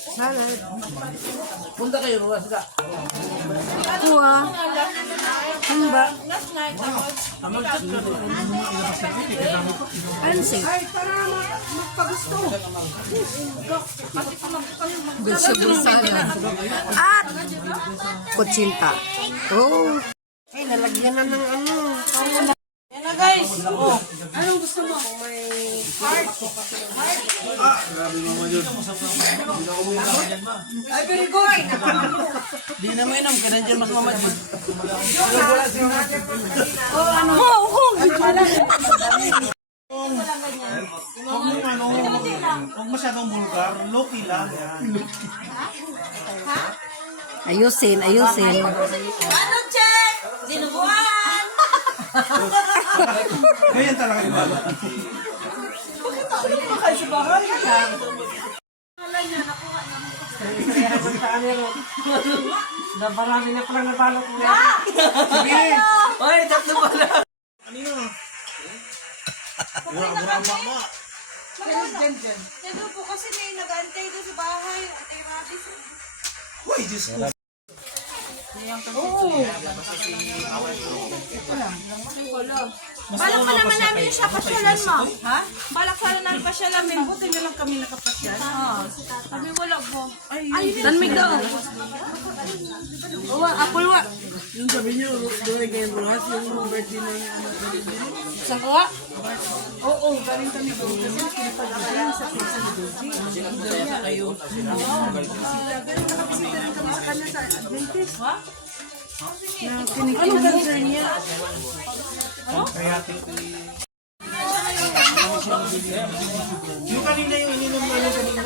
Salad. Punta kayo, Ruas ka. Kuha. Ano ba? Ansi. Vegetable salad. At kutsinta. Oh. Ay, nalagyan na ng ano. Yan na guys. Oh. Anong gusto mo? May heart. Grabe naman yun. Ay, very good. Di na mo inom, kaya dyan mas mamad yun. Oh, ano? Oh, Huwag masyadong vulgar, low-key lang. ayusin, ayusin. Ano check? Dinuguan. Ganyan talaga yung bala. Bakit sa bahay? Nabarami na pala nabalot mo. Sige! Oy, tatlo pala. Kanino? Mura-mura pa nga. Ano po kasi may nag-antay doon sa bahay. Ate Rabis. Uy, Diyos ko. Balak pa naman namin yung siya pasyalan mo. Ha? Balak pa namin pasyalan mo. Buti na lang kami nakapasyan. Kami wala po. Ay, Tanmig daw. Uwa, apple wa. Yung sabi niyo, doon kayo bukas, yung birthday na yung anak namin din. Isang kuha. oo, galing kami doon. Kasi kinapagpasalan sa pizza ni Doji. Kayo. Nakabisita rin kami sa kanya sa Adventist. Ha? Ano concern niya? Yung kanina yung ininom na yung kanina.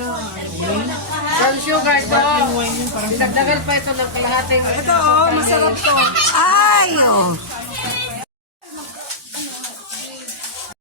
Brown sugar to. Yung wine yun, parang Dagdagan pa ito ng kalahating. Ito oh, masarap to. Ay, oh.